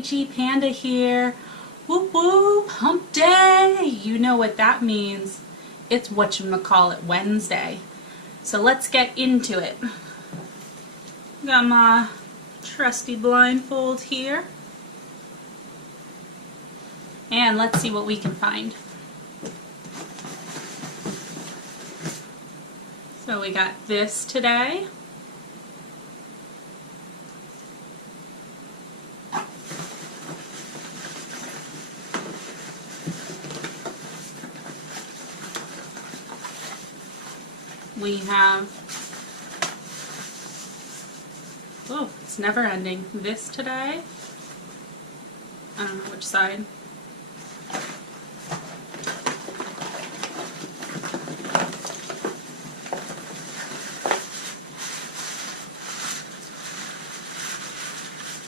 SkinnyGPanda here. Whoop whoop, hump day! You know what that means. It's whatchamacallit Wednesday. So let's get into it. Got my trusty blindfold here. And let's see what we can find. So we got this today. We have, oh, it's never ending. This today. I don't know which side.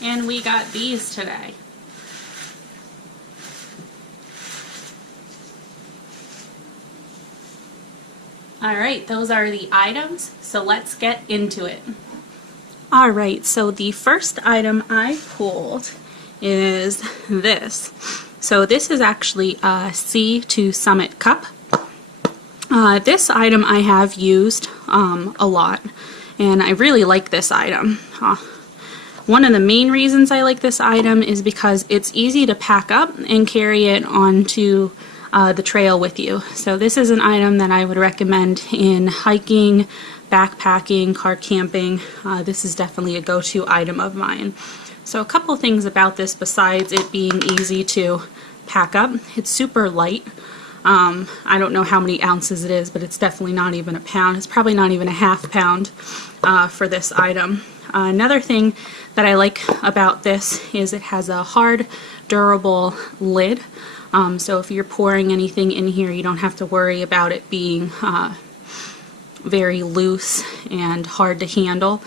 And we got these today. Alright, those are the items, so let's get into it. Alright, so the first item I pulled is this. So this is actually a Sea to Summit cup. This item I have used a lot, and I really like this item. One of the main reasons I like this item is because it's easy to pack up and carry it onto the trail with you. So this is an item that I would recommend in hiking, backpacking, car camping. This is definitely a go-to item of mine. So a couple things about this besides it being easy to pack up. It's super light. I don't know how many ounces it is, but it's definitely not even a pound. It's probably not even a half pound for this item. Another thing that I like about this is it has a hard, durable lid. So if you're pouring anything in here, you don't have to worry about it being very loose and hard to handle.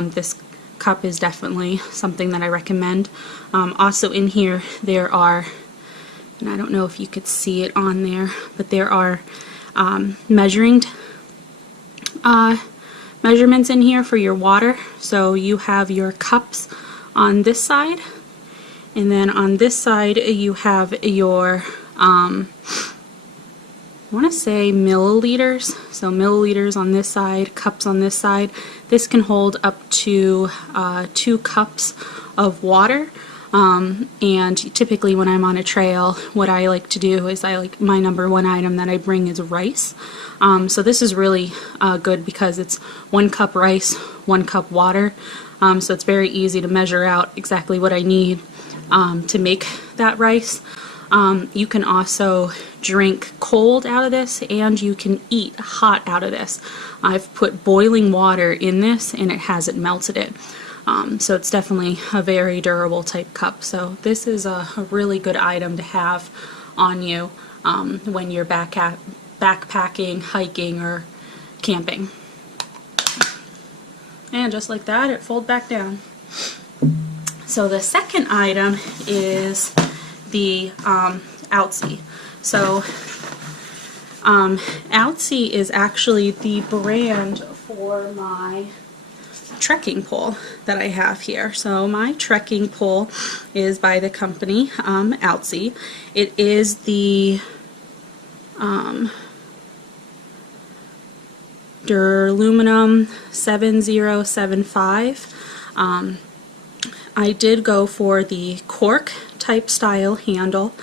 This cup is definitely something that I recommend. Also in here there are, and I don't know if you could see it on there, but there are measurements in here for your water. So you have your cups on this side, and then on this side you have your, I want to say milliliters. So milliliters on this side, cups on this side. This can hold up to 2 cups of water. And typically when I'm on a trail, what I like to do is my number one item that I bring is rice. So this is really good because it's 1 cup rice, 1 cup water. So it's very easy to measure out exactly what I need to make that rice. You can also drink cold out of this, and you can eat hot out of this. I've put boiling water in this and it hasn't melted it. So it's definitely a very durable type cup. So this is a really good item to have on you when you're backpacking, hiking, or camping. And just like that, it folds back down. So the second item is the Outzie. So Outzie is actually the brand for my trekking pole that I have here. So my trekking pole is by the company Outzie. It is the Duraluminum 7075. I did go for the cork type style handle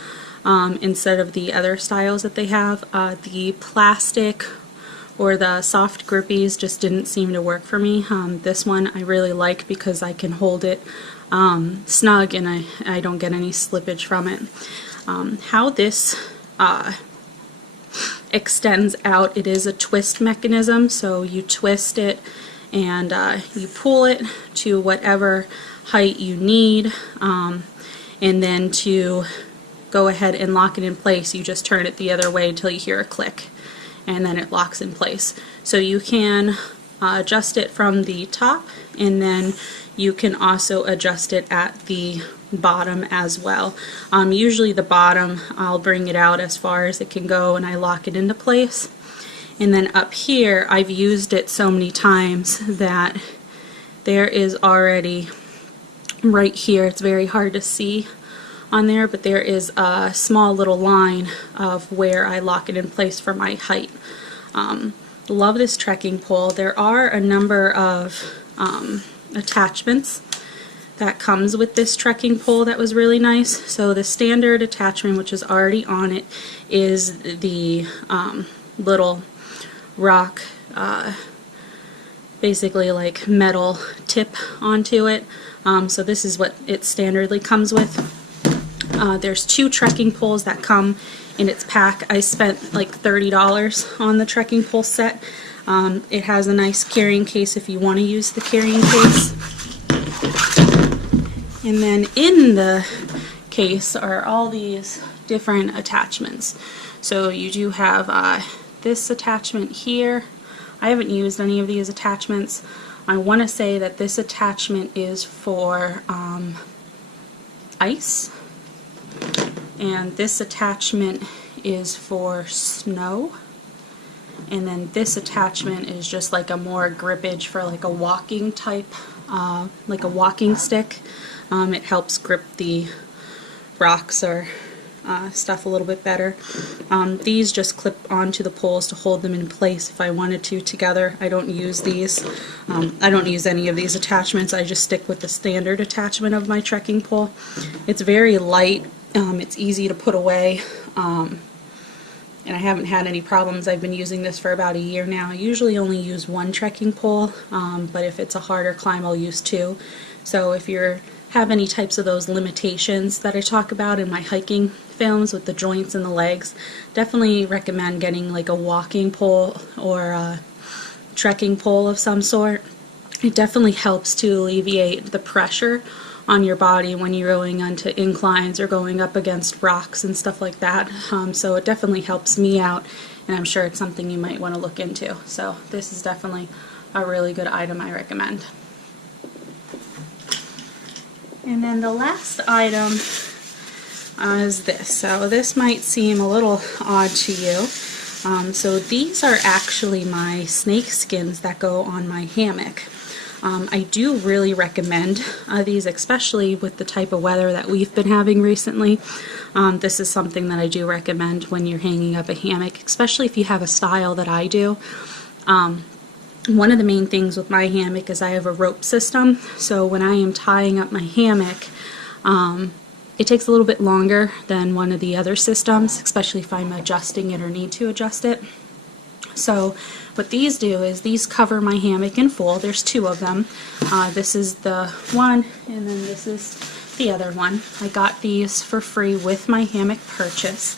instead of the other styles that they have. The plastic or the soft grippies just didn't seem to work for me. This one I really like because I can hold it snug and I don't get any slippage from it. How this extends out, it is a twist mechanism, so you twist it and you pull it to whatever height you need, and then to go ahead and lock it in place, you just turn it the other way until you hear a click, and then it locks in place. So you can adjust it from the top, and then you can also adjust it at the bottom as well. Usually the bottom, I'll bring it out as far as it can go and I lock it into place. And then up here, I've used it so many times that there is already right here. It's very hard to see on there, but there is a small little line of where I lock it in place for my height. Love this trekking pole. There are a number of attachments that comes with this trekking pole that was really nice. So the standard attachment, which is already on it, is the little rock, basically like metal tip onto it. So this is what it standardly comes with. There's 2 trekking poles that come in its pack. I spent like $30 on the trekking pole set. It has a nice carrying case if you want to use the carrying case. And then in the case are all these different attachments. So you do have this attachment here. I haven't used any of these attachments. I want to say that this attachment is for ice, and this attachment is for snow, and then this attachment is just like a more grippage for like a walking type, like a walking stick. It helps grip the rocks or stuff a little bit better. These just clip onto the poles to hold them in place if I wanted to together. I don't use these. I don't use any of these attachments. I just stick with the standard attachment of my trekking pole. It's very light. It's easy to put away. And I haven't had any problems. I've been using this for about a year now. I usually only use 1 trekking pole, but if it's a harder climb, I'll use 2. So if you have any types of those limitations that I talk about in my hiking films with the joints and the legs, definitely recommend getting like a walking pole or a trekking pole of some sort. It definitely helps to alleviate the pressure on your body when you're going onto inclines or going up against rocks and stuff like that. So it definitely helps me out, and I'm sure it's something you might want to look into. So this is definitely a really good item I recommend. And then the last item is this. So this might seem a little odd to you. So these are actually my snake skins that go on my hammock. I do really recommend these, especially with the type of weather that we've been having recently. This is something that I do recommend when you're hanging up a hammock, especially if you have a style that I do. One of the main things with my hammock is I have a rope system, so when I am tying up my hammock, it takes a little bit longer than one of the other systems, especially if I'm adjusting it or need to adjust it. So what these do is these cover my hammock in full. There's 2 of them. This is the one, and then this is the other one. I got these for free with my hammock purchase.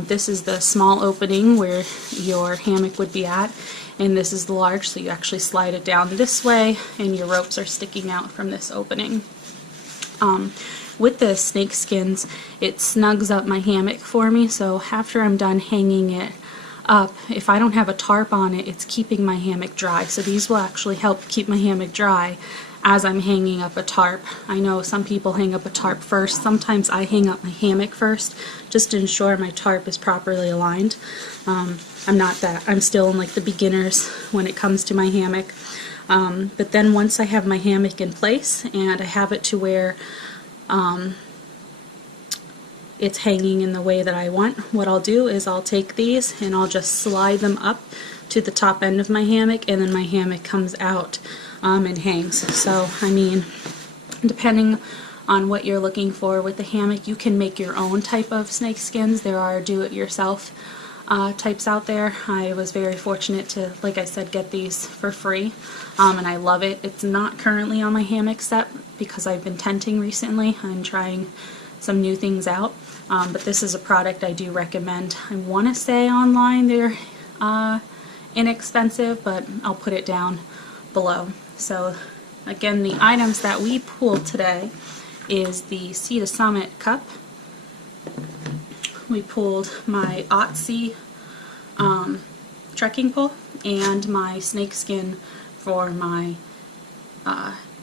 This is the small opening where your hammock would be at, and this is the large, so you actually slide it down this way and your ropes are sticking out from this opening. With the snake skins, it snugs up my hammock for me, so after I'm done hanging it up, if I don't have a tarp on it, it's keeping my hammock dry. So these will actually help keep my hammock dry as I'm hanging up a tarp. I know some people hang up a tarp first. Sometimes I hang up my hammock first just to ensure my tarp is properly aligned. I'm not that. I'm still in like the beginners when it comes to my hammock. But then once I have my hammock in place and I have it to where it's hanging in the way that I want, what I'll do is I'll take these and I'll just slide them up to the top end of my hammock, and then my hammock comes out and hangs. So I mean, depending on what you're looking for with the hammock, you can make your own type of snake skins. There are do-it-yourself types out there. I was very fortunate to, like I said, get these for free, and I love it. It's not currently on my hammock set because I've been tenting recently. I'm trying some new things out, but this is a product I do recommend. I want to say online they're inexpensive, but I'll put it down below. So again, the items that we pulled today is the Sea to Summit cup. We pulled my Outzie trekking pole and my snake skin for my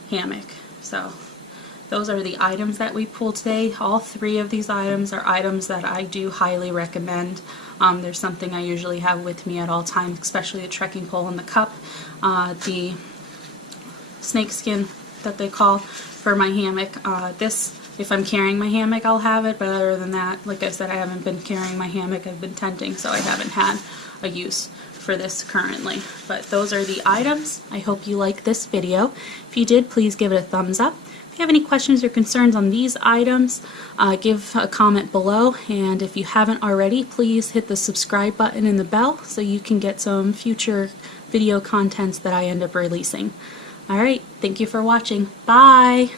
hammock. So those are the items that we pulled today. All 3 of these items are items that I do highly recommend. There's something I usually have with me at all times, especially the trekking pole and the cup. The snake skin that they call for my hammock. This, if I'm carrying my hammock, I'll have it, but other than that, like I said, I haven't been carrying my hammock. I've been tenting, so I haven't had a use for this currently. But those are the items. I hope you liked this video. If you did, please give it a thumbs up. If you have any questions or concerns on these items, give a comment below, and if you haven't already, please hit the subscribe button and the bell so you can get some future video contents that I end up releasing. Alright, thank you for watching. Bye!